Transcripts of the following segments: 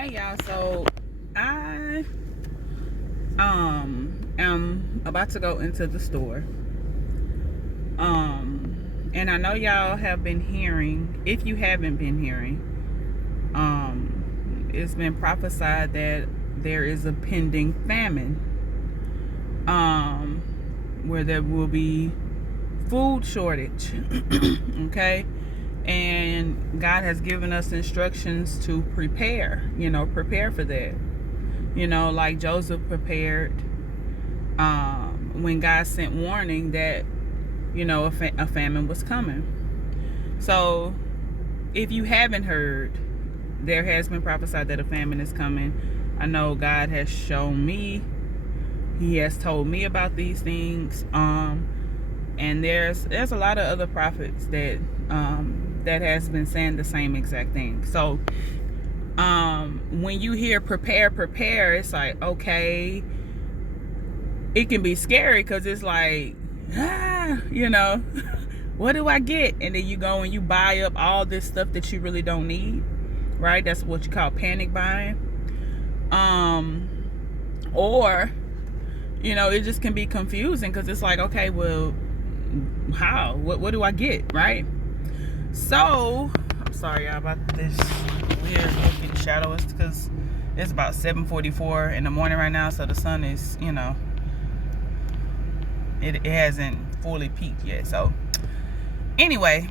Hey y'all, so I am about to go into the store. And I know y'all have been hearing, if you haven't been hearing, it's been prophesied that there is a pending famine. Where there will be food shortage. Okay? And God has given us instructions to prepare for that. Like Joseph prepared when God sent warning that, a famine was coming. So if you haven't heard, there has been prophesied that a famine is coming. I know God has shown me. He has told me about these things. And there's a lot of other prophets that has been saying the same exact thing. So when you hear prepare, it's like, okay, it can be scary because it's like, what do I get? And then you go and you buy up all this stuff that you really don't need, right? That's what you call panic buying. Or, it just can be confusing because it's like, okay, well, how? What do I get, right? So, I'm sorry y'all about this weird looking shadow. It's because it's about 7:44 in the morning right now, so the sun is, it hasn't fully peaked yet. So anyway,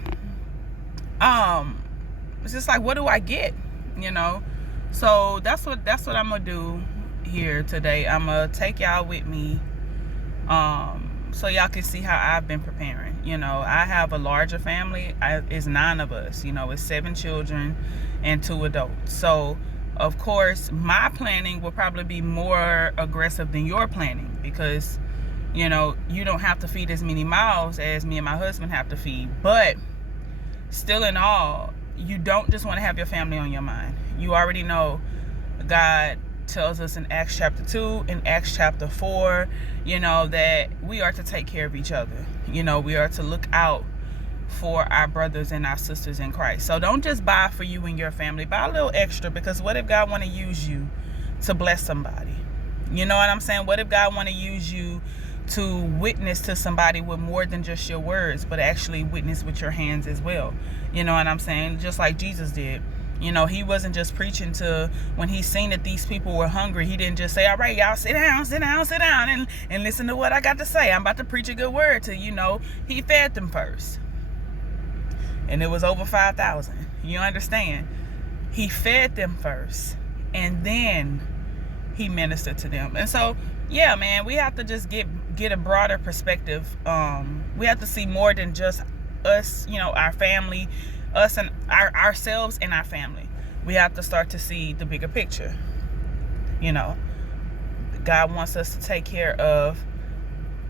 it's just like, what do I get? So that's what I'm gonna do here today. I'm gonna take y'all with me, so y'all can see how I've been preparing. I have a larger family. It's 9 of us. It's 7 children and 2 adults. So of course my planning will probably be more aggressive than your planning, because you don't have to feed as many mouths as me and my husband have to feed. But still, in all, you don't just want to have your family on your mind. You already know God tells us in Acts chapter 2, in Acts chapter 4, that we are to take care of each other. We are to look out for our brothers and our sisters in Christ. So don't just buy for you and your family. Buy a little extra, because what if God want to use you to bless somebody? You know what I'm saying? What if God want to use you to witness to somebody with more than just your words, but actually witness with your hands as well? You know what I'm saying? Just like Jesus did. He wasn't just preaching to, when he seen that these people were hungry, he didn't just say, all right, y'all, sit down and listen to what I got to say. I'm about to preach a good word to you. He fed them first. And it was over 5,000. You understand? He fed them first, and then he ministered to them. And so, yeah, man, we have to just get a broader perspective. We have to see more than just us, our family, us and ourselves and our family. We have to start to see the bigger picture. God wants us to take care of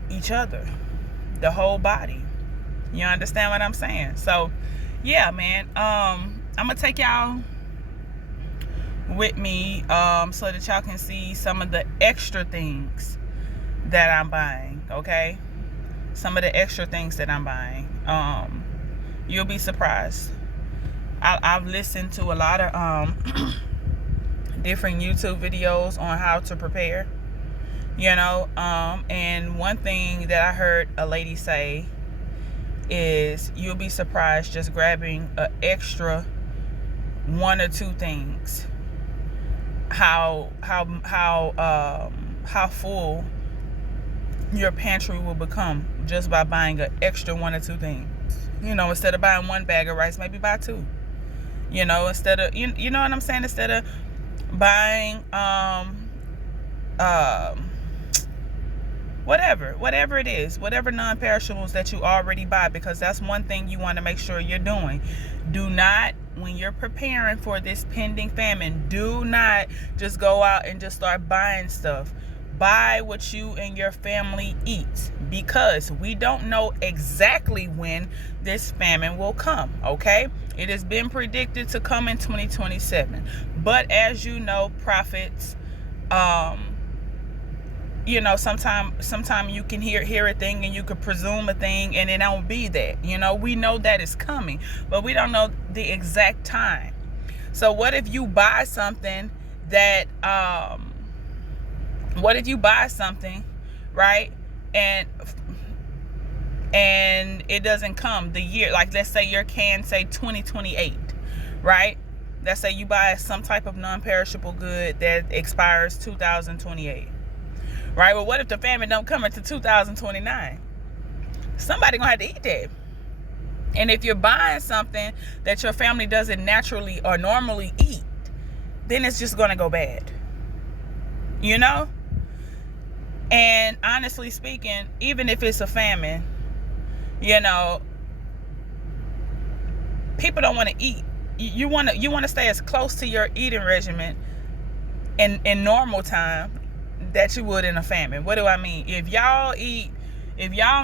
each other, the whole body. You understand what I'm saying? So yeah, man, I'm gonna take y'all with me so that y'all can see some of the extra things that I'm buying. Okay, some of the extra things that I'm buying. You'll be surprised. I've listened to a lot of different YouTube videos on how to prepare. And one thing that I heard a lady say is, you'll be surprised just grabbing an extra 1 or 2 things, how full your pantry will become just by buying an extra 1 or 2 things. Instead of buying 1 bag of rice, maybe buy 2. Instead of, you know what I'm saying? Instead of buying whatever it is, whatever non-perishables that you already buy, because that's one thing you want to make sure you're doing. Do not, when you're preparing for this pending famine, do not just go out and just start buying stuff. Buy what you and your family eat, because we don't know exactly when this famine will come. Okay, it has been predicted to come in 2027, but as you know, prophets, sometimes you can hear a thing and you could presume a thing, and it don't be that. We know that it's coming, but we don't know the exact time. So what if you buy something that what if you buy something, right, and it doesn't come the year, like let's say your can say 2028, right? Let's say you buy some type of non-perishable good that expires 2028, right? Well, what if the famine don't come into 2029? Somebody gonna have to eat that. And if you're buying something that your family doesn't naturally or normally eat, then it's just gonna go bad, you know? And honestly speaking, even if it's a famine, you know, people don't want to eat. You want to stay as close to your eating regimen in normal time that you would in a famine. What do I mean? If y'all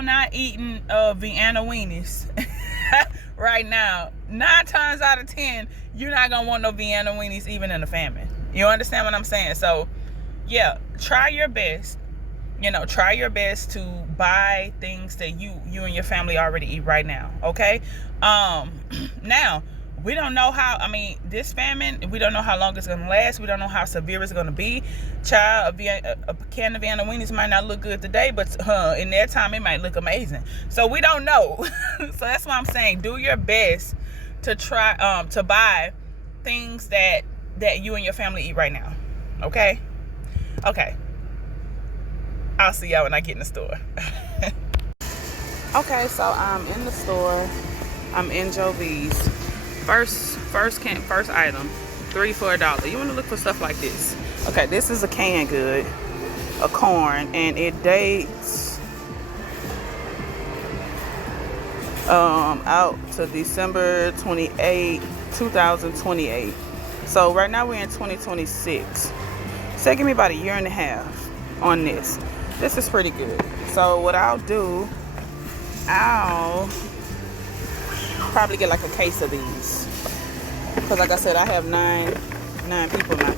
not eating Vienna weenies right now, 9 times out of 10, you're not gonna want no Vienna weenies even in a famine. You understand what I'm saying? So yeah, try your best. You know, try your best to buy things that you and your family already eat right now. Okay. Now, we don't know how, this famine, we don't know how long it's going to last. We don't know how severe it's going to be. Child, a can of Vienna weenies might not look good today, but in that time, it might look amazing. So we don't know. So that's why I'm saying, do your best to try, to buy things that you and your family eat right now. Okay. Okay. I'll see y'all when I get in the store. Okay, so I'm in the store. I'm in Joe V's. First item, 3 for $1. You want to look for stuff like this. Okay, this is a canned good, a corn, and it dates out to December 28, 2028. So right now we're in 2026. So give me about a year and a half on this. This is pretty good. So what I'll do, I'll probably get like a case of these, because like I said, I have nine people in my,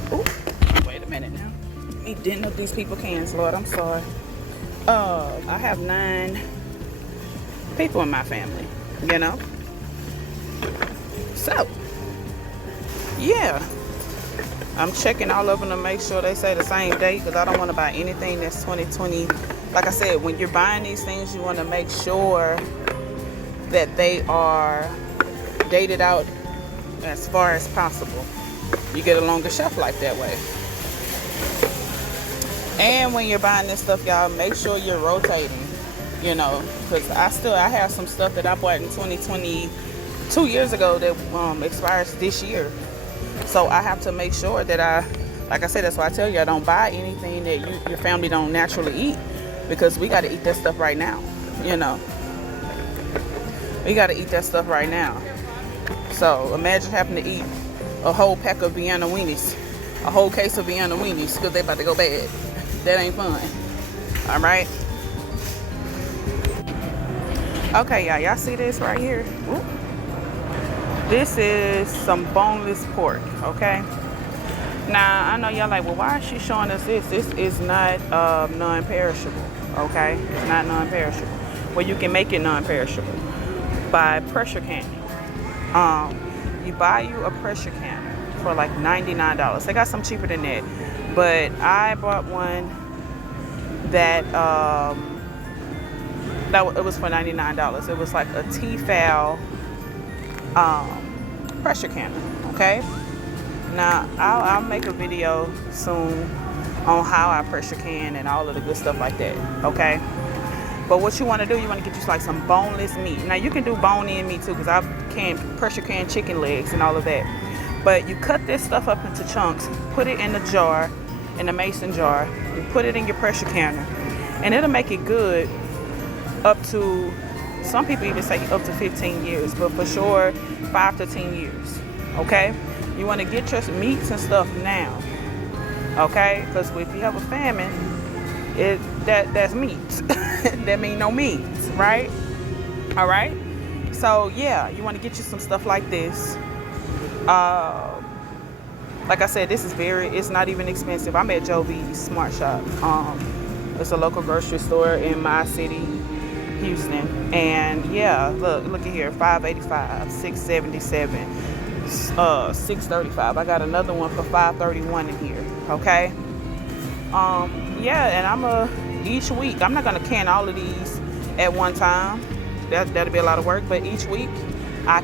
wait a minute now, me denting up these people cans, Lord, I'm sorry. I have 9 people in my family, you know. So yeah, I'm checking all of them to make sure they say the same date, because I don't want to buy anything that's 2020. Like I said, when you're buying these things, you want to make sure that they are dated out as far as possible. You get a longer shelf life that way. And when you're buying this stuff, y'all, make sure you're rotating, you know, because I have some stuff that I bought in 2020 2 years ago that expires this year. So I have to make sure that like I said, that's why I tell you, I don't buy anything that your family don't naturally eat, because we got to eat that stuff right now, you know. We got to eat that stuff right now. So imagine having to eat a whole pack of Vienna weenies, a whole case of Vienna weenies, because they about to go bad. That ain't fun. All right. Okay, y'all see this right here? Ooh. This is some boneless pork, okay? Now, I know y'all like, well, why is she showing us this? This is not non-perishable, okay? It's not non-perishable. Well, you can make it non-perishable by pressure canning. You buy you a pressure canner for like $99. They got some cheaper than that, but I bought one that it was for $99. It was like a Tefal pressure canner. Okay. Now I'll make a video soon on how I pressure can and all of the good stuff like that. Okay. But what you want to do, you want to get you like some boneless meat. Now you can do bone-in meat too, because I've pressure can chicken legs and all of that. But you cut this stuff up into chunks, put it in a jar, in a mason jar, you put it in your pressure canner, and it'll make it good up to, some people even say up to 15 years, but for sure 5 to 10 years. Okay. You want to get your meats and stuff now. Okay, because if you have a famine, that's meat. That mean no meats, right? All right. So yeah, you want to get you some stuff like this. Like I said, it's not even expensive. I'm at Joe V's Smart Shop. It's a local grocery store in my city, Houston. And yeah, look at here, $5.85, $6.77, $6.35. I got another one for $5.31 in here. Okay. Yeah, and each week, I'm not gonna can all of these at one time. That'll be a lot of work, but each week I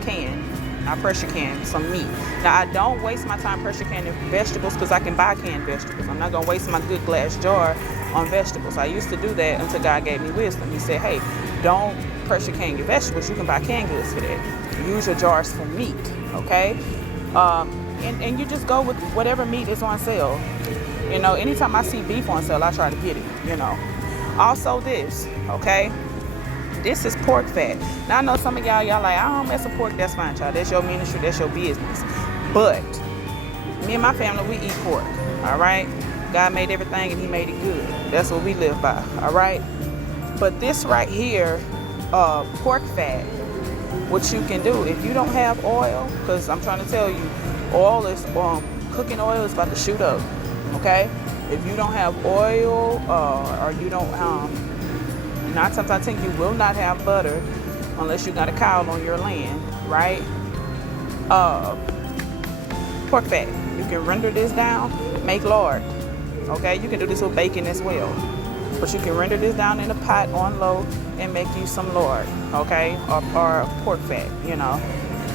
pressure can some meat. Now, I don't waste my time pressure canning vegetables because I can buy canned vegetables. I'm not gonna waste my good glass jar on vegetables. I used to do that until God gave me wisdom. He said, hey, don't pressure can your vegetables. You can buy canned goods for that. Use your jars for meat, okay? And you just go with whatever meat is on sale. You know, anytime I see beef on sale, I try to get it, you know. Also this, okay? This is pork fat. Now, I know some of y'all like, I don't mess with pork. That's fine, child. That's your ministry. That's your business. But me and my family, we eat pork, all right? God made everything and he made it good. That's what we live by, all right? But this right here, pork fat, what you can do, if you don't have oil, because I'm trying to tell you, oil is, cooking oil is about to shoot up, okay? If you don't have oil, or you don't, 9 times out of 10, you will not have butter unless you got a cow on your land, right? Pork fat, you can render this down, make lard, okay? You can do this with bacon as well, but you can render this down in a pot on low and make you some lard, okay? Or pork fat, you know,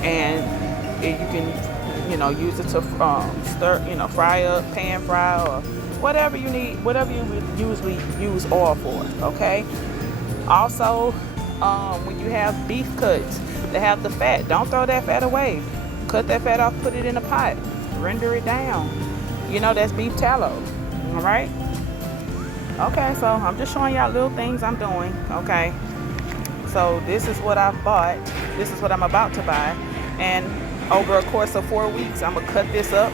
and you can, you know, use it to stir, you know, fry up, pan fry, or whatever you need, whatever you would usually use oil for, okay? Also, when you have beef cuts that have the fat, don't throw that fat away. Cut that fat off, put it in a pot, render it down. You know, that's beef tallow, all right? Okay, so I'm just showing y'all little things I'm doing, okay? So this is what I've bought. This is what I'm about to buy. And over a course of 4 weeks, I'm gonna cut this up.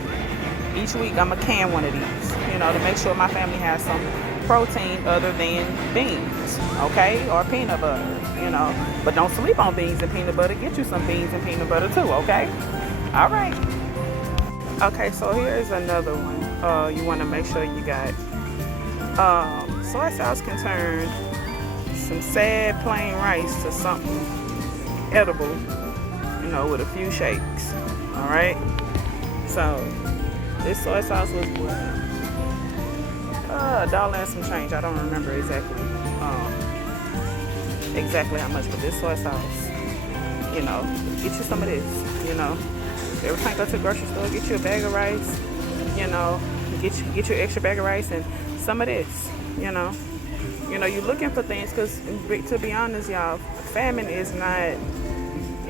Each week, I'm gonna can one of these, you know, to make sure my family has some protein other than beans, okay, or peanut butter, you know. But don't sleep on beans and peanut butter. Get you some beans and peanut butter too, okay? All right. Okay, so here's another one. You want to make sure you got soy sauce can turn some sad plain rice to something edible, you know, with a few shakes. All right. So this soy sauce was what? $1 and some change. I don't remember exactly how much, but this soy sauce, you know, get you some of this, you know. Every time you go to the grocery store, get you a bag of rice, you know, get your extra bag of rice and some of this, you know. You know, you're looking for things because, to be honest, y'all, famine is not,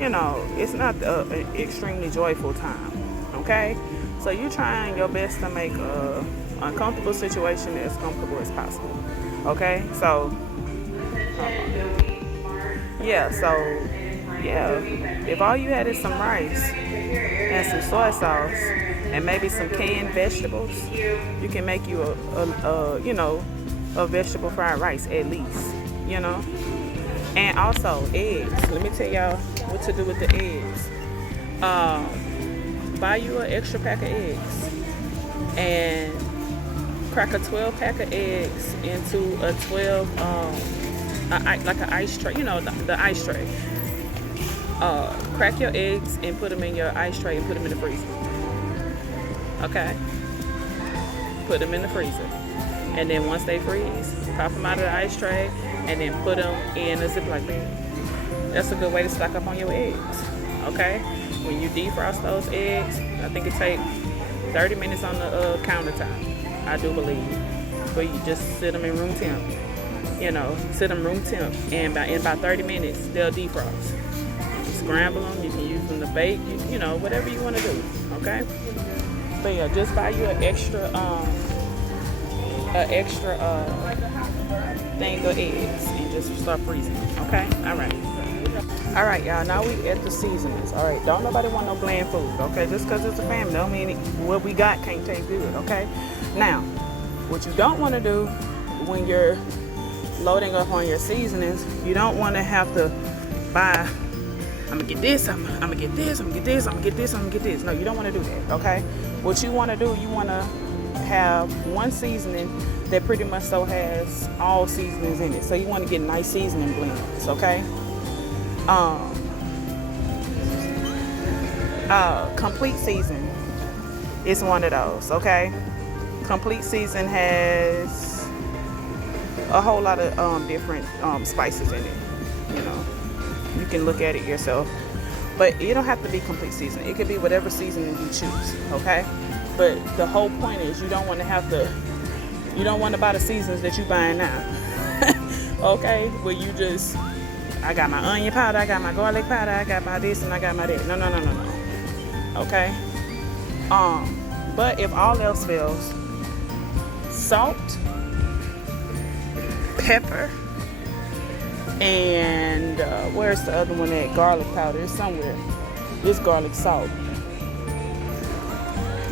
you know, it's not an extremely joyful time, okay? So you're trying your best to make a uncomfortable situation as comfortable as possible, okay? So, yeah, if all you had is some rice and some soy sauce and maybe some canned vegetables, you can make you you know, a vegetable fried rice at least, you know. And also eggs. Let me tell y'all what to do with the eggs. Buy you an extra pack of eggs and crack a 12 pack of eggs into a 12 like an ice tray, you know, the ice tray. Crack your eggs and put them in your ice tray and put them in the freezer. Okay? Put them in the freezer. And then once they freeze, pop them out of the ice tray and then put them in a Ziploc bag. That's a good way to stock up on your eggs. Okay? When you defrost those eggs, I think it takes 30 minutes on the countertop, I do believe. But you just sit them in room temp. You know, sit them room temp, and in about 30 minutes, they'll defrost. Scramble them, you can use them to bake, you know, whatever you want to do, okay? But yeah, just buy you an extra thing of eggs and just start freezing, okay? All right, y'all, now we at the seasonings. All right, don't nobody want no bland food, okay? Just because it's a family don't mean what we got can't taste good, okay? Now, what you don't want to do when you're loading up on your seasonings, you don't want to have to buy, I'm gonna get this, I'm gonna get this, I'm gonna get this, I'm gonna get this, I'm gonna get this. No, you don't want to do that, okay? What you want to do, you want to have one seasoning that pretty much so has all seasonings in it. So you want to get nice seasoning blends, okay? Complete Season is one of those, okay? Complete Season has a whole lot of different spices in it. You know, you can look at it yourself, but it don't have to be Complete Season. It could be whatever seasoning you choose, okay? But the whole point is you don't want to buy the seasons that you buying now. Okay, where you just, I got my onion powder, I got my garlic powder, I got my this, and I got my that. No. Okay. But if all else fails, salt, pepper, and where's the other one at? Garlic powder. It's somewhere. It's garlic salt.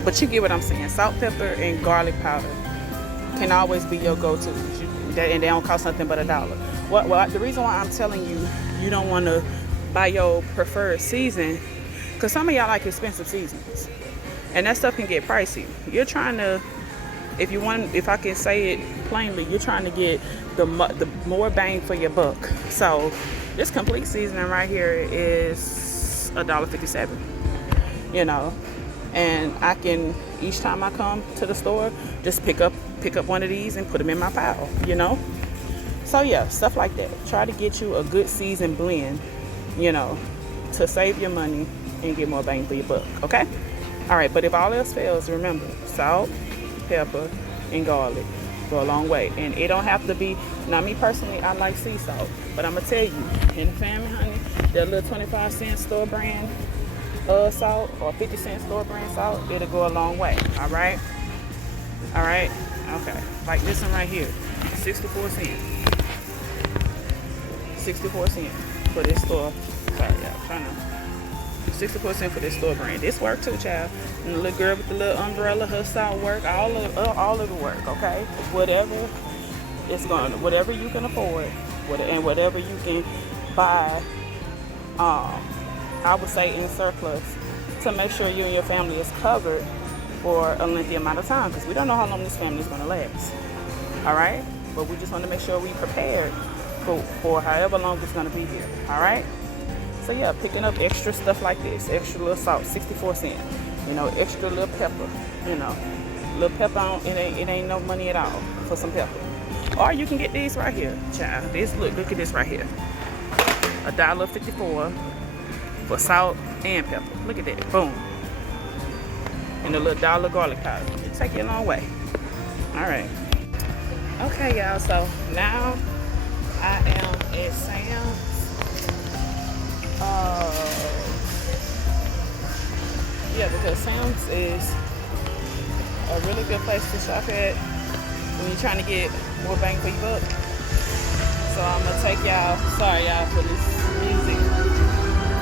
But you get what I'm saying. Salt, pepper, and garlic powder can always be your go-to. And they don't cost nothing but $1. Well, the reason why I'm telling you, you don't want to buy your preferred season, because some of y'all like expensive seasonings. And that stuff can get pricey. You're trying to, if I can say it plainly, you're trying to get the more bang for your buck. So this Complete Seasoning right here is $1.57. You know, and I can, each time I come to the store, just pick up one of these and put them in my pile. You know. So yeah, stuff like that. Try to get you a good seasoned blend. You know, to save your money and get more bang for your buck. Okay. All right, but if all else fails, remember, salt, pepper, and garlic go a long way. And it don't have to be, now me personally, I like sea salt, but I'm going to tell you, in the family, honey, that little 25-cent store brand salt or 50-cent store brand salt, it'll go a long way, all right? All right? Okay. Like this one right here, 64 cents. 64 cents for this store. Sorry, y'all, trying to. 64 cents for this store brand. This work too, child. And the little girl with the little umbrella, her salt work, all of the work, okay? Whatever whatever you can afford, and whatever you can buy, I would say in surplus, to make sure you and your family is covered for a lengthy amount of time, because we don't know how long this family is going to last. All right? But we just want to make sure we prepared for however long it's going to be here. All right? So yeah, picking up extra stuff like this, extra little salt, 64 cents. You know, extra little pepper. You know, little pepper it ain't no money at all for some pepper. Or you can get these right here, child. Look at this right here. $1.54 for salt and pepper. Look at that, boom. And a little $1 garlic powder. It'll take you a long way. All right. Okay, y'all. So now I am at Sam's. Yeah, because Sam's is a really good place to shop at when you're trying to get more bang for your buck. So I'm gonna take y'all. Sorry, y'all, for this music.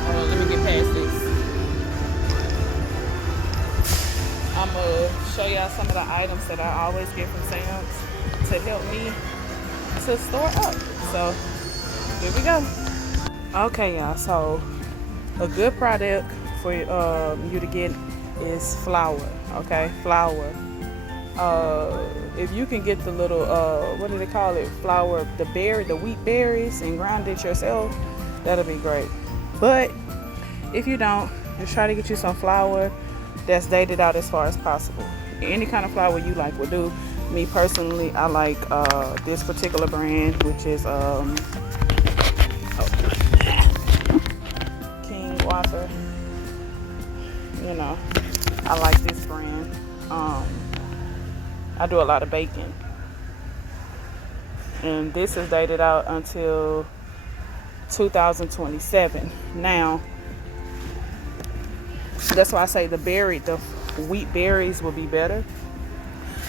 Let me get past this. I'm gonna show y'all some of the items that I always get from Sam's to help me to store up. So here we go. Okay, y'all, so a good product for you to get is flour, okay? Flour. If you can get the little, what do they call it? Flour, the wheat berries, and grind it yourself, that'll be great. But if you don't, just try to get you some flour that's dated out as far as possible. Any kind of flour you like will do. Me personally, I like this particular brand, which is Wafer. You know, I like this brand. I do a lot of baking, and this is dated out until 2027. Now, that's why I say the wheat berries will be better,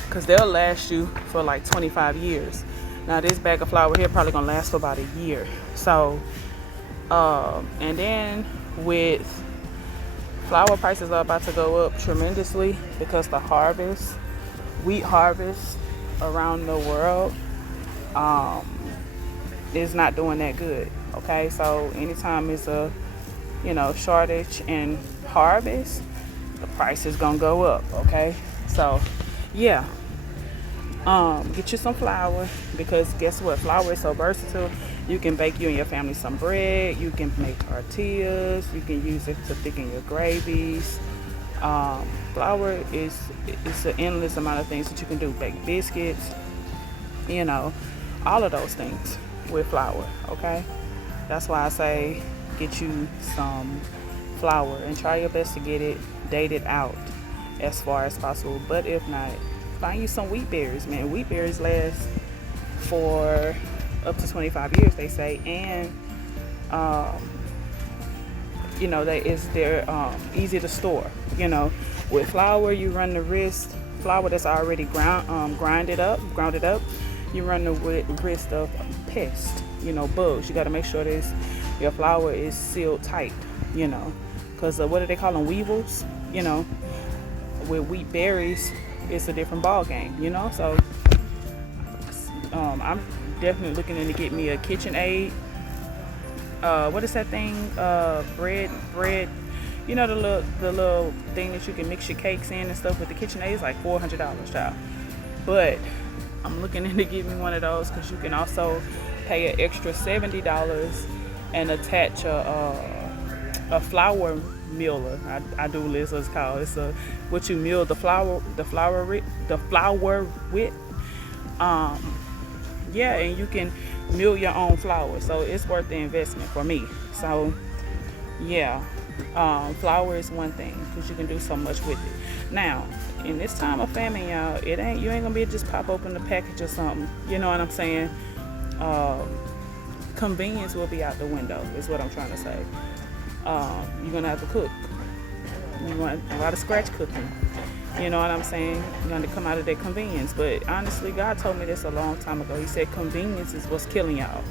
because they'll last you for like 25 years. Now this bag of flour here probably gonna last for about a year. So and then with flour prices are about to go up tremendously because the wheat harvest around the world is not doing that good. Okay, so anytime it's a shortage in harvest, the price is gonna go up. Okay, so yeah, get you some flour, because guess what, flour is so versatile. You can bake you and your family some bread. You can make tortillas. You can use it to thicken your gravies. Flour is an endless amount of things that you can do. Bake biscuits, you know, all of those things with flour, okay? That's why I say get you some flour and try your best to get it dated out as far as possible. But if not, find you some wheat berries, man. Wheat berries last for up to 25 years, they say, and you know, they're easy to store. You know, with flour, you run the risk. Flour that's already grounded up. You run the risk of pests. You know, bugs. You got to make sure your flour is sealed tight. You know, because what do they call them? Weevils. You know, with wheat berries, it's a different ball game. You know, so I'm definitely looking to get me a KitchenAid. What is that thing? Bread. You know, the little thing that you can mix your cakes in and stuff with. The KitchenAid is like $400, child. But I'm looking into getting me one of those because you can also pay an extra $70 and attach a flour miller. I do this, it's called. It's what you mill the flour with. Yeah, and you can mill your own flour, so it's worth the investment for me. So yeah, flour is one thing because you can do so much with it. Now, in this time of famine, y'all, you ain't gonna be able to just pop open the package or something. You know what I'm saying? Convenience will be out the window, is what I'm trying to say. You're gonna have to cook. You want a lot of scratch cooking. You know what I'm saying? You're going to come out of that convenience. But honestly, God told me this a long time ago. He said convenience is what's killing y'all.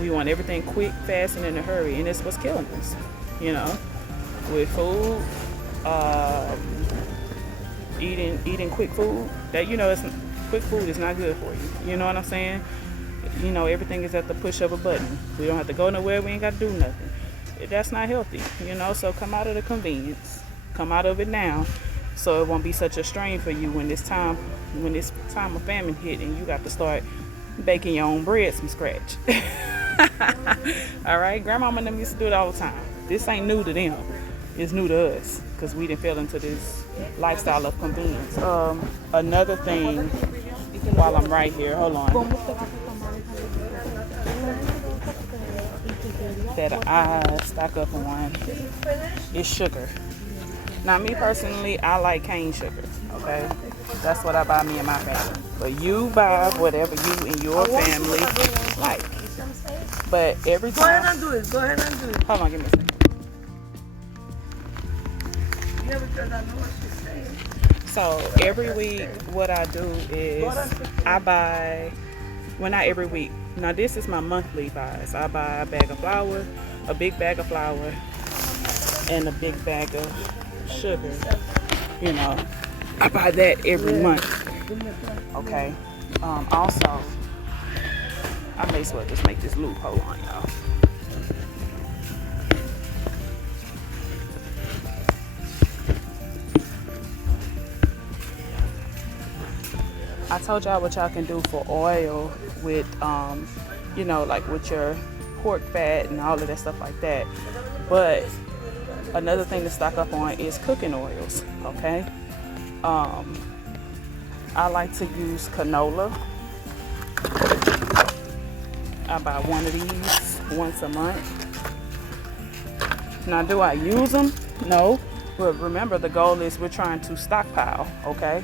We want everything quick, fast, and in a hurry. And it's what's killing us. You know? With food, eating quick food. That, you know, quick food is not good for you. You know what I'm saying? You know, everything is at the push of a button. We don't have to go nowhere. We ain't got to do nothing. That's not healthy. You know? So come out of the convenience. Come out of it now, so it won't be such a strain for you when this time of famine hit and you got to start baking your own bread from scratch. All right, grandmama and them used to do it all the time. This ain't new to them. It's new to us because we didn't fell into this lifestyle of convenience. Another thing, while I'm right here, hold on, that I stock up on is sugar. Now, me personally, I like cane sugar, okay? That's what I buy me and my family. But you buy whatever you and your family like. But every time... Go ahead and do it. Hold on, give me a second. Yeah, because I know what she's saying. So, every week, what I do is I buy... Well, not every week. Now, this is my monthly buys. I buy a bag of flour, a big bag of flour, and a big bag of sugar. You know, I buy that every month. Okay. Also, I may as well just make this loophole on y'all. I told y'all what y'all can do for oil with, you know, like with your pork fat and all of that stuff like that. But another thing to stock up on is cooking oils, okay? I like to use canola. I buy one of these once a month. Now, do I use them? No. But remember, the goal is we're trying to stockpile, okay?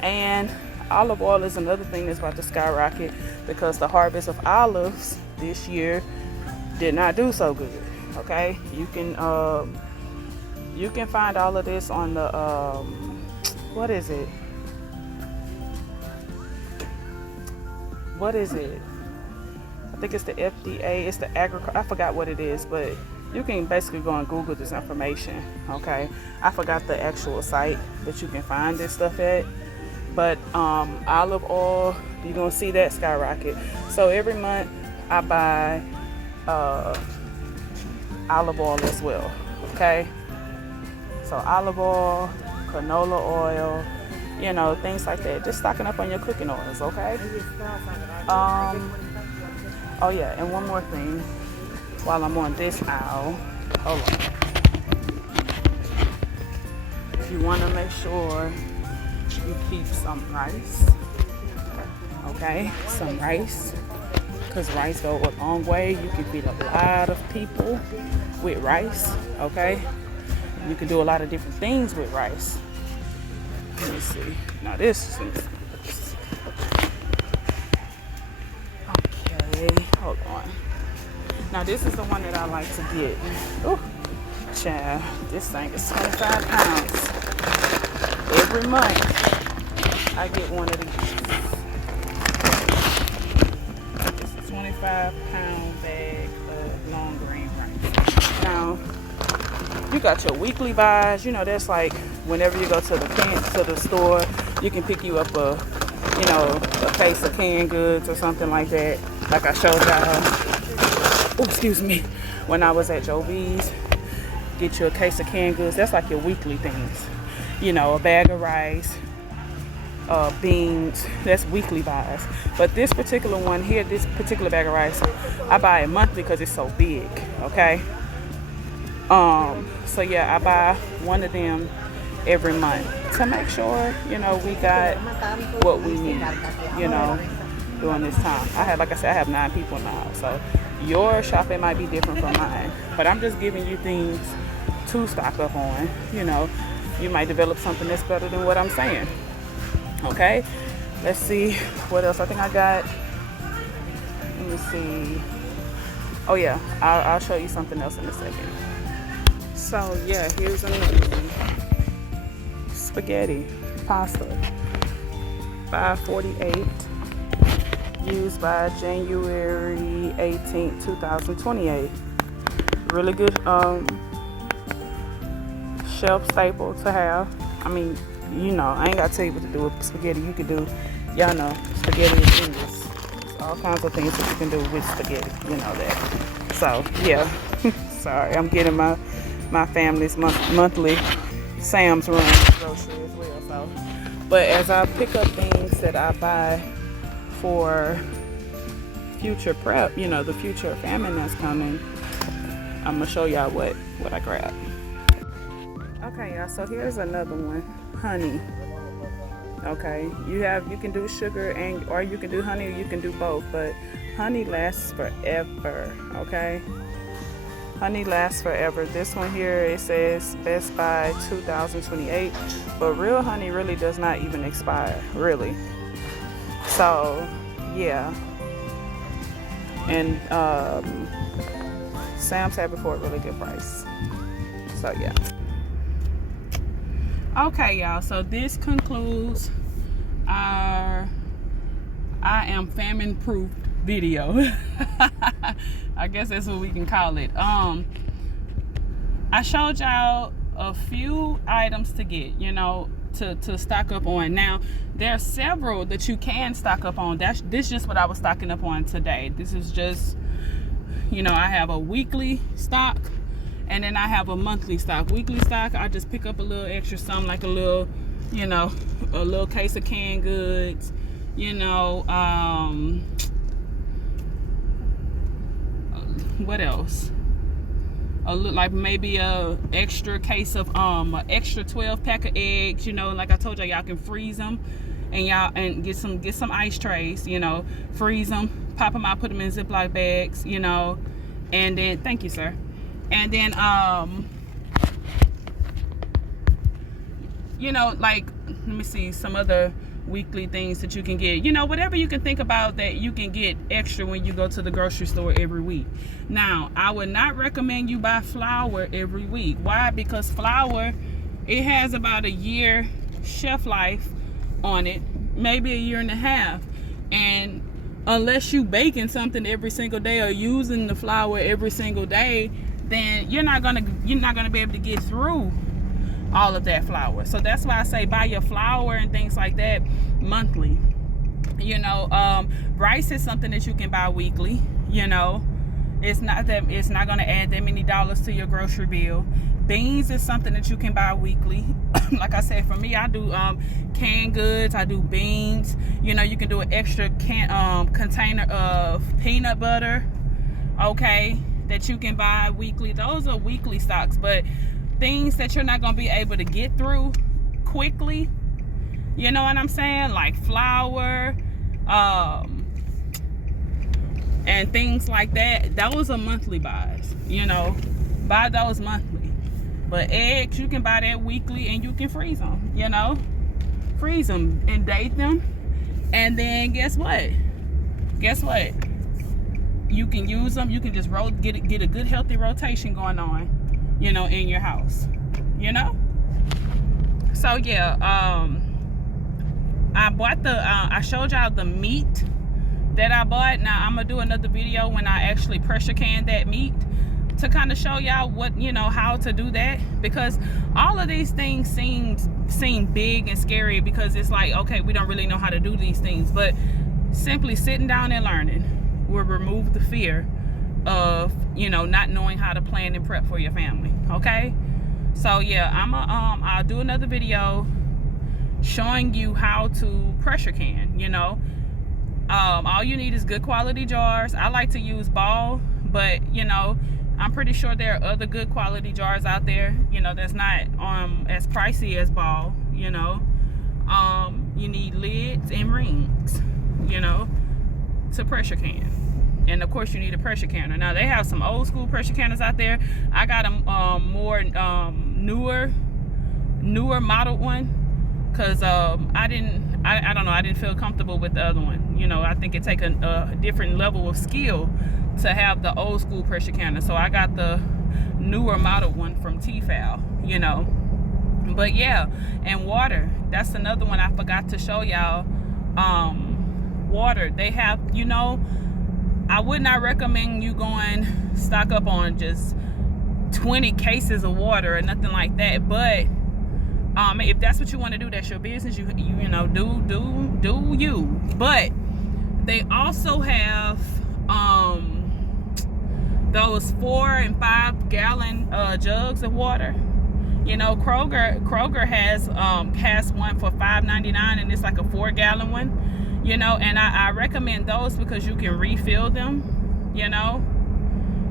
And olive oil is another thing that's about to skyrocket because the harvest of olives this year did not do so good. Okay, you can find all of this on the what is it? I think it's the FDA. It's the I forgot what it is, but you can basically go and Google this information. Okay, I forgot the actual site that you can find this stuff at. But olive oil, you're gonna see that skyrocket. So every month I buy olive oil as well. Okay, so olive oil, canola oil, you know, things like that. Just stocking up on your cooking oils. Okay. Oh yeah, and one more thing while I'm on this aisle. Hold on. You want to make sure you keep some rice. Okay, some rice. Because rice goes a long way. You can feed a lot of people with rice. Okay, you can do a lot of different things with rice. Let me see. Now this is. Okay, hold on. Now this is the one that I like to get. Ooh, child, this thing is 25 pounds. Every month, I get one of these. This is a 25-pound bag of long grain rice. Now, you got your weekly buys. You know, that's like whenever you go to the store, you can pick you up a case of canned goods or something like that. Like I showed y'all. Oh, excuse me. When I was at Joe B's, get you a case of canned goods. That's like your weekly things. You know, a bag of rice, beans. That's weekly buys. But this particular one here, this particular bag of rice, I buy it monthly because it's so big. Okay. So yeah, I buy one of them every month to make sure, you know, we got what we need, you know, during this time. Like I said, I have 9 people now, so your shopping might be different from mine, but I'm just giving you things to stock up on. You know, you might develop something that's better than what I'm saying. Okay, let's see what else I think I got. Let me see. Oh yeah, I'll show you something else in a second. So yeah, here's another one. Spaghetti pasta, $5.48, used by January 18th, 2028. Really good shelf staple to have. I mean, you know, I ain't gotta tell you what to do with spaghetti. You can do, y'all know, spaghetti is endless. There's all kinds of things that you can do with spaghetti. You know that. So yeah, sorry, I'm getting my family's monthly Sam's Run grocery as well. So, but as I pick up things that I buy for future prep, you know, the future famine that's coming, I'm gonna show y'all what I grabbed. Okay, y'all. So here's another one, honey. Okay, you can do sugar or you can do honey, or you can do both. But honey lasts forever. Okay. Honey lasts forever. This one here, it says best by 2028, but real honey really does not even expire, really. So yeah, and Sam's have it for a really good price. So yeah. Okay, y'all. So this concludes our I Am Famine Proofed video. I guess that's what we can call it. I showed y'all a few items to get, you know, to stock up on. Now there are several that you can stock up on. This is just what I was stocking up on today. This is just, you know, I have a weekly stock and then I have a monthly stock. Weekly stock, I just pick up a little extra something, like a little, you know, a little case of canned goods, you know, what else? Like maybe a extra case of an extra 12 pack of eggs, you know, like I told y'all can freeze them and get some ice trays, you know, freeze them, pop them out, put them in Ziploc bags, you know, and then thank you, sir. And then you know, like, let me see some other weekly things that you can get, you know, whatever you can think about that you can get extra when you go to the grocery store every week. Now, I would not recommend you buy flour every week. Why? Because flour, it has about a year shelf life on it, maybe a year and a half, and unless you baking something every single day or using the flour every single day, then you're not gonna be able to get through all of that flour. So that's why I say buy your flour and things like that monthly. You know, rice is something that you can buy weekly, you know, It's not going to add that many dollars to your grocery bill. Beans is something that you can buy weekly. Like I said, for me, I do canned goods. I do beans. You know, you can do an extra container of peanut butter, okay, that you can buy weekly. Those are weekly stocks, but things that you're not going to be able to get through quickly, you know what I'm saying, like flour, and things like that, those are monthly buys. You know, buy those monthly. But eggs, you can buy that weekly, and you can freeze them. You know, freeze them and date them, and then guess what? You can use them. You can just get a good healthy rotation going on, you know, in your house. You know. So yeah, I bought I showed y'all the meat that I bought. Now I'm gonna do another video when I actually pressure can that meat to kind of show y'all what, you know, how to do that, because all of these things seem big and scary, because it's like, okay, we don't really know how to do these things, but simply sitting down and learning will remove the fear of, you know, not knowing how to plan and prep for your family. Okay, so yeah, I'll do another video showing you how to pressure can. You know, all you need is good quality jars. I like to use Ball, but you know, I'm pretty sure there are other good quality jars out there, you know, that's not as pricey as Ball. You know, you need lids and rings, you know, to pressure can. And of course you need a pressure canner. Now they have some old school pressure canners out there. I got a more newer modeled one, because I don't know, I didn't feel comfortable with the other one. You know, I think it takes a different level of skill to have the old school pressure canner. So I got the newer modeled one from Tefal, you know. But yeah, and water, that's another one I forgot to show y'all. Water, they have, you know, I would not recommend you going stock up on just 20 cases of water or nothing like that. But if that's what you want to do, that's your business. You know, do you. But they also have those 4 and 5 gallon jugs of water. You know, Kroger has one for $5.99, and it's like a 4 gallon one. You know, and I recommend those because you can refill them. You know,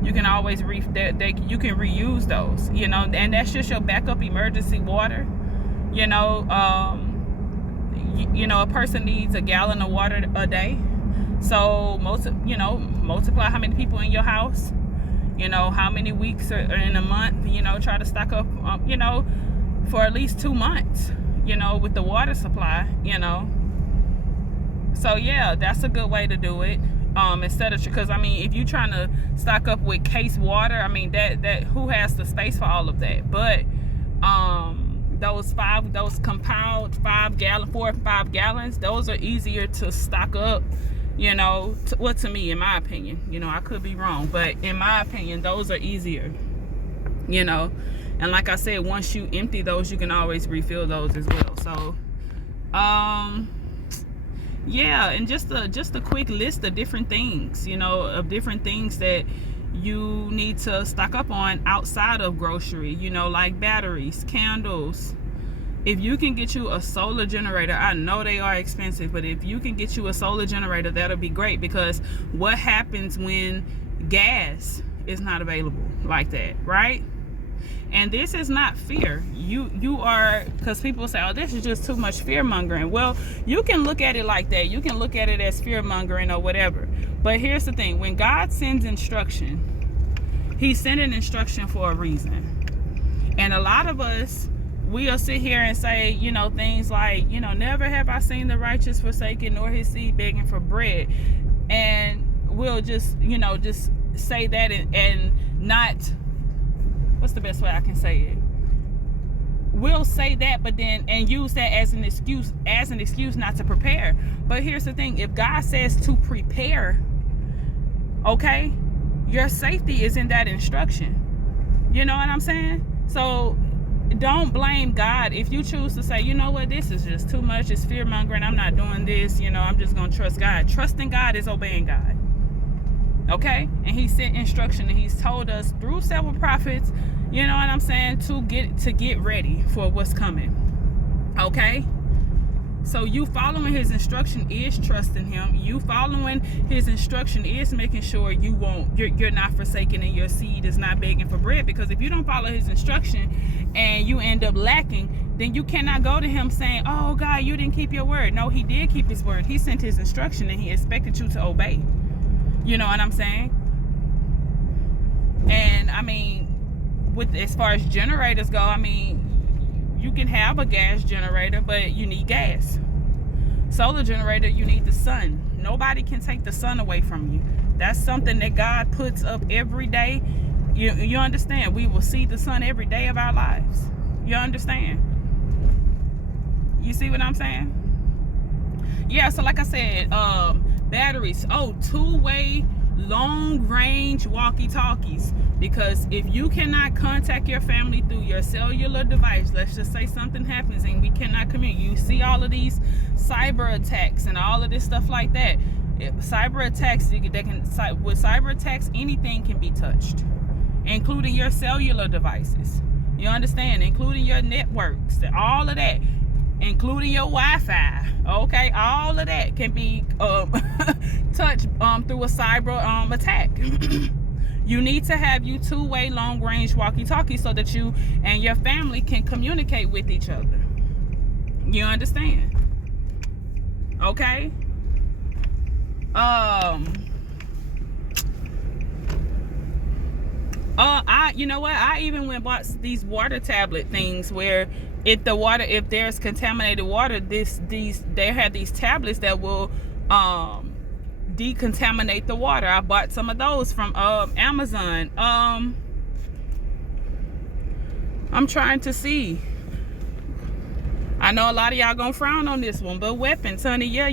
you can always you can reuse those. You know, and that's just your backup emergency water. You know, you know, a person needs a gallon of water a day. So multiply how many people in your house. You know, how many weeks are in a month. You know, try to stock up. You know, for at least 2 months. You know, with the water supply. You know. So yeah, that's a good way to do it. Instead of, because I mean, if you're trying to stock up with case water, I mean that who has the space for all of that? But those compiled 4 and 5 gallons, those are easier to stock up. You know, to me, in my opinion, you know, I could be wrong, but in my opinion, those are easier. You know, and like I said, once you empty those, you can always refill those as well. So, yeah, and just a quick list of different things, you know, of different things that you need to stock up on outside of grocery, you know, like batteries, candles. If you can get you a solar generator, I know they are expensive, but if you can get you a solar generator, that'll be great, because what happens when gas is not available like that, right? And this is not fear. You are, because people say, oh, this is just too much fear mongering. Well, you can look at it like that. You can look at it as fear mongering or whatever. But here's the thing. When God sends instruction, he's sending instruction for a reason. And a lot of us, we'll sit here and say, you know, things like, you know, never have I seen the righteous forsaken nor his seed begging for bread. And we'll just, you know, just say that and not, what's the best way I can say it? We'll say that, but then, and use that as an excuse not to prepare. But here's the thing. If God says to prepare, okay, your safety is in that instruction. You know what I'm saying? So don't blame God if you choose to say, you know what, this is just too much, it's fear mongering, I'm not doing this, you know, I'm just gonna trust God. Trusting God is obeying God. Okay, and he sent instruction, and he's told us through several prophets, you know what I'm saying, to get ready for what's coming. Okay, so you following his instruction is trusting him. You following his instruction is making sure you're not forsaken and your seed is not begging for bread. Because if you don't follow his instruction and you end up lacking, then you cannot go to him saying, oh God, you didn't keep your word. No, he did keep his word. He sent his instruction and he expected you to obey. You know what I'm saying? And I mean, with as far as generators go, I mean, you can have a gas generator, but you need gas. Solar generator, you need the sun. Nobody can take the sun away from you. That's something that God puts up every day. You understand? We will see the sun every day of our lives. You understand? You see what I'm saying? Yeah, so like I said, batteries. Oh, two-way long-range walkie-talkies. Because if you cannot contact your family through your cellular device, let's just say something happens and we cannot communicate. You see all of these cyber attacks and all of this stuff like that. Cyber attacks, with cyber attacks, anything can be touched, including your cellular devices. You understand? Including your networks, all of that. Including your Wi-Fi, okay? All of that can be touched through a cyber attack. You need to have you two-way long-range walkie-talkie so that you and your family can communicate with each other. You understand? Okay? You know what? I even went and bought these water tablet things where if there's contaminated water, they have these tablets that will decontaminate the water. I bought some of those from Amazon. I'm trying to see. I know a lot of y'all gonna frown on this one, but weapons, honey. Yeah,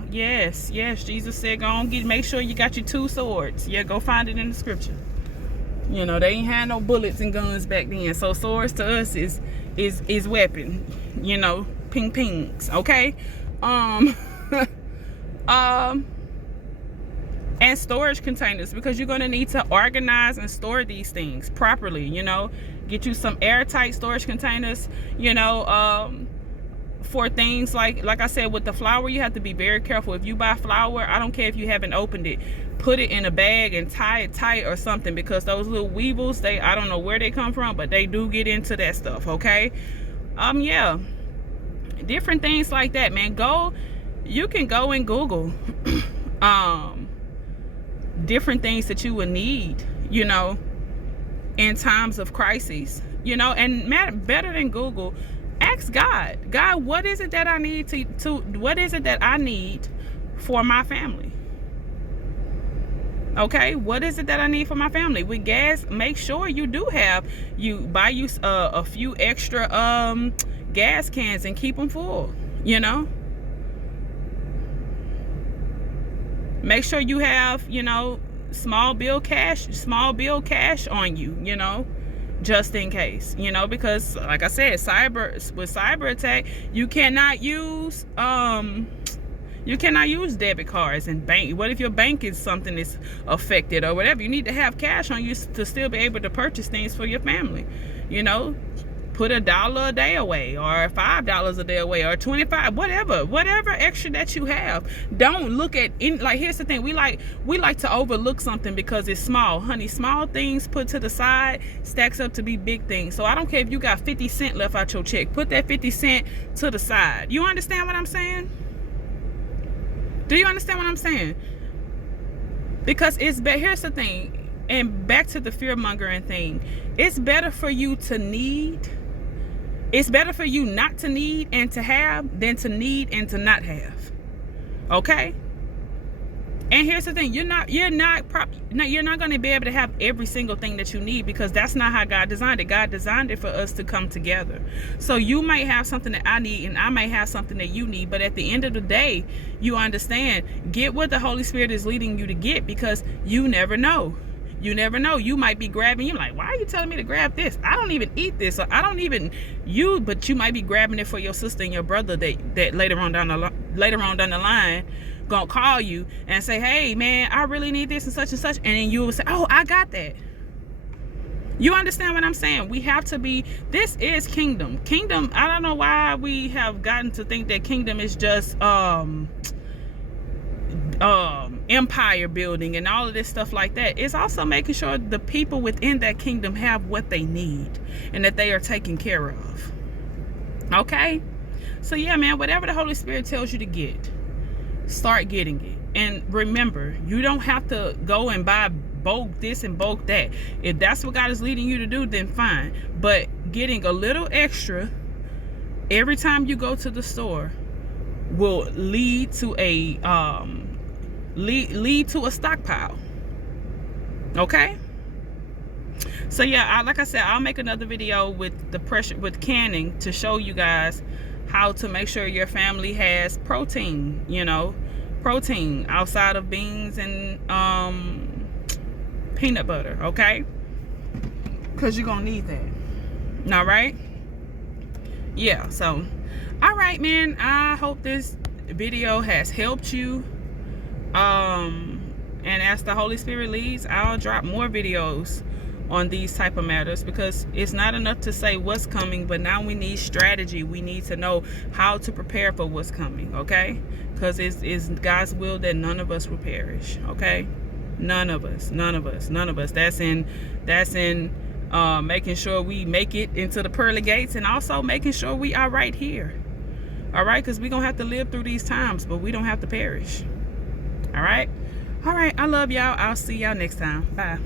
yes. Jesus said, go on, make sure you got your 2 swords. Yeah, go find it in the scripture. You know, they ain't had no bullets and guns back then, so swords to us is weapon. You know, pings. Okay, and storage containers, because you're gonna need to organize and store these things properly. You know, get you some airtight storage containers. You know, for things like I said, with the flour, you have to be very careful. If you buy flour, I don't care if you haven't opened it, put it in a bag and tie it tight or something, because those little weevils, I don't know where they come from, but they do get into that stuff. Okay, yeah, different things like that, man. You can go and Google different things that you would need, you know, in times of crises, you know. And better than Google, ask God, what is it that I need what is it that I need for my family? Okay, what is it that I need for my family? With gas, make sure you buy a few extra gas cans and keep them full, you know. Make sure you have, you know, small bill cash on you, you know, just in case, you know, because like I said, with cyber attack, you cannot use debit cards and bank. What if your bank is something that's affected or whatever? You need to have cash on you to still be able to purchase things for your family, you know. Put $1 a day away, or $5 a day away, or 25, whatever extra that you have. Don't look at like, here's the thing, we like to overlook something because it's small. Honey, small things put to the side stacks up to be big things. So I don't care if you got 50 cents left out your check, put that 50 cents to the side. You understand what I'm saying? Do you understand what I'm saying? Because here's the thing, and back to the fear mongering thing, it's better for you to need. It's better for you not to need and to have than to need and to not have. Okay? And here's the thing, you're not going to be able to have every single thing that you need, because that's not how God designed it. God designed it for us to come together. So you might have something that I need and I might have something that you need, but at the end of the day, you understand, get what the Holy Spirit is leading you to get, because you never know. You never know. You might be grabbing, you're like, why are you telling me to grab this? I don't even eat this, or I don't even but you might be grabbing it for your sister and your brother that later on down the line gonna call you and say, hey man, I really need this and such, and then you will say, oh, I got that. You understand what I'm saying? We have to be, this is kingdom. Kingdom, I don't know why we have gotten to think that kingdom is just empire building and all of this stuff like that. It's also making sure the people within that kingdom have what they need and that they are taken care of. Okay? So yeah, man, whatever the Holy Spirit tells you to get, start getting it. And remember, you don't have to go and buy bulk this and bulk that. If that's what God is leading you to do, then fine. But getting a little extra every time you go to the store will lead to a lead to a stockpile. Okay? So yeah, like I said, I'll make another video with the pressure with canning to show you guys how to make sure your family has protein, you know, protein outside of beans and peanut butter, okay? Because you're gonna need that. All right? Yeah, so all right, man, I hope this video has helped you. And as the Holy Spirit leads, I'll drop more videos on these type of matters, because it's not enough to say what's coming, but now we need strategy. We need to know how to prepare for what's coming, okay? Because it's God's will that none of us will perish, okay? None of us. That's in making sure we make it into the pearly gates, and also making sure we are right here. All right, because we're gonna have to live through these times, but we don't have to perish. All right, I love y'all. I'll see y'all next time. Bye.